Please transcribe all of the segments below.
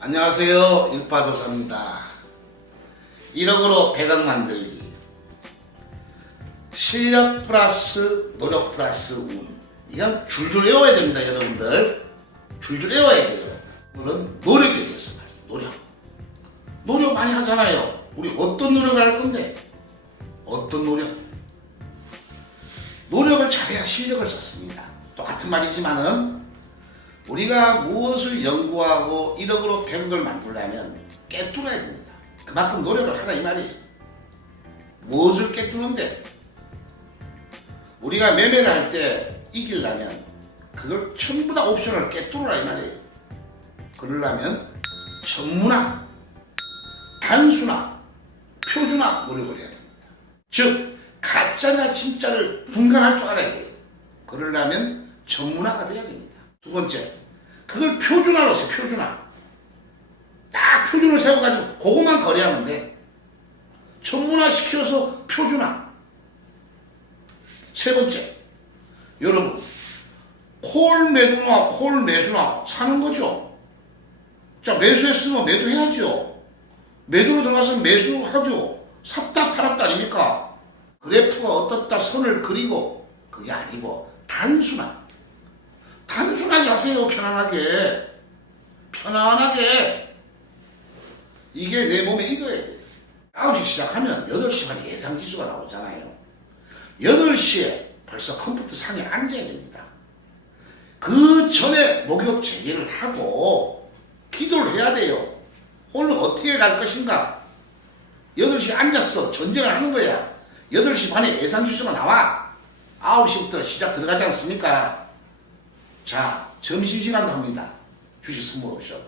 안녕하세요. 일파도사입니다. 1억으로 100억 만들기. 실력 플러스 노력 플러스 운. 이건 줄줄 외워야 됩니다, 여러분들. 줄줄 외워야 돼요. 오늘은 노력에 대해서 말씀, 노력. 노력 많이 하잖아요. 우리 어떤 노력을 할 건데? 어떤 노력? 노력을 잘해야 실력을 쌓습니다. 똑같은 말이지만은 우리가 무엇을 연구하고 1억으로 100억을 만들려면 깨뚫어야 됩니다. 그만큼 노력을 하라 이 말이에요. 무엇을 깨뚫는데? 우리가 매매를 할 때 이기려면 그걸 전부 다 옵션을 깨뚫으라 이 말이에요. 그러려면 전문화, 단순화, 표준화 노력을 해야 됩니다. 즉 가짜나 진짜를 분간할 줄 알아야 돼요. 그러려면 전문화가 돼야 됩니다. 두 번째, 그걸 표준화로 세 표준화. 딱 표준을 세워가지고 그것만 거래하면 돼. 전문화 시켜서 표준화. 세 번째, 여러분, 콜 매도나 콜 매수나 사는 거죠. 자, 매수했으면 매도해야죠. 매도로 들어가서 매수하죠. 샀다 팔았다 아닙니까? 그래프가 어떻다 선을 그리고 그게 아니고 단순한 단순하게 하세요 편안하게 편안하게. 이게 내 몸에 익어야 돼요 9시 시작하면 8시 반에 예상 지수가 나오잖아요. 8시에 벌써 컴퓨터 상에 앉아야 됩니다. 그 전에 목욕 재개를 하고 기도를 해야 돼요. 오늘 어떻게 갈 것인가? 8시에 앉았어. 전쟁을 하는 거야. 8시 반에 예상 지수가 나와. 9시부터 시작 들어가지 않습니까 자, 점심시간도 합니다. 주식 선물 옵션.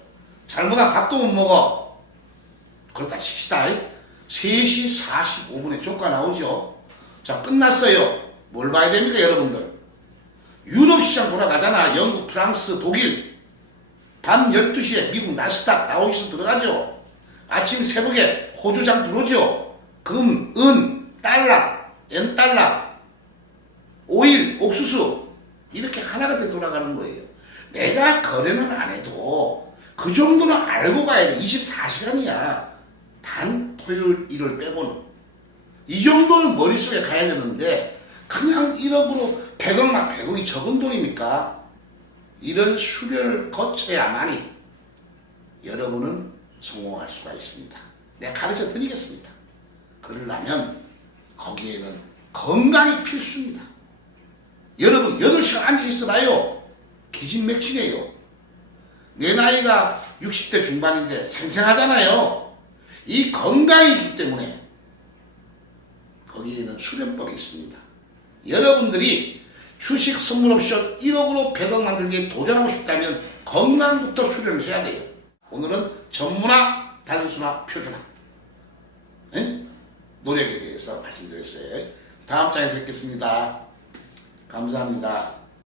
잘못하면 밥도 못 먹어. 그렇다 칩시다. 3시 45분에 종가 나오죠. 자, 끝났어요. 뭘 봐야 됩니까, 여러분들? 유럽 시장 돌아가잖아. 영국, 프랑스, 독일. 밤 12시에 미국 나스닥 나오시서 들어가죠. 아침 새벽에 호주장 들어오죠. 금, 은, 달러, 엔달러, 오일, 옥수수. 하나가 돼 돌아가는 거예요. 내가 거래는 안 해도 그 정도는 알고 가야 돼. 24시간이야. 단 토요일, 일요일 빼고는. 이 정도는 머릿속에 가야 되는데 그냥 1억으로 100억만 100억이 적은 돈입니까? 이런 수련을 거쳐야만이 여러분은 성공할 수가 있습니다. 내가 가르쳐 드리겠습니다. 그러려면 거기에는 건강이 필수입니다. 여러분 8시간 앉아 있어봐요. 기진맥진해요. 내 나이가 60대 중반인데 생생하잖아요. 이 건강이기 때문에 거기에는 수련법이 있습니다. 여러분들이 주식 선물 옵션 1억으로 100억 만들기에 도전하고 싶다면 건강부터 수련을 해야 돼요. 오늘은 전문화, 단순화, 표준화. 에? 노력에 대해서 말씀드렸어요. 다음 장에서 뵙겠습니다. 감사합니다.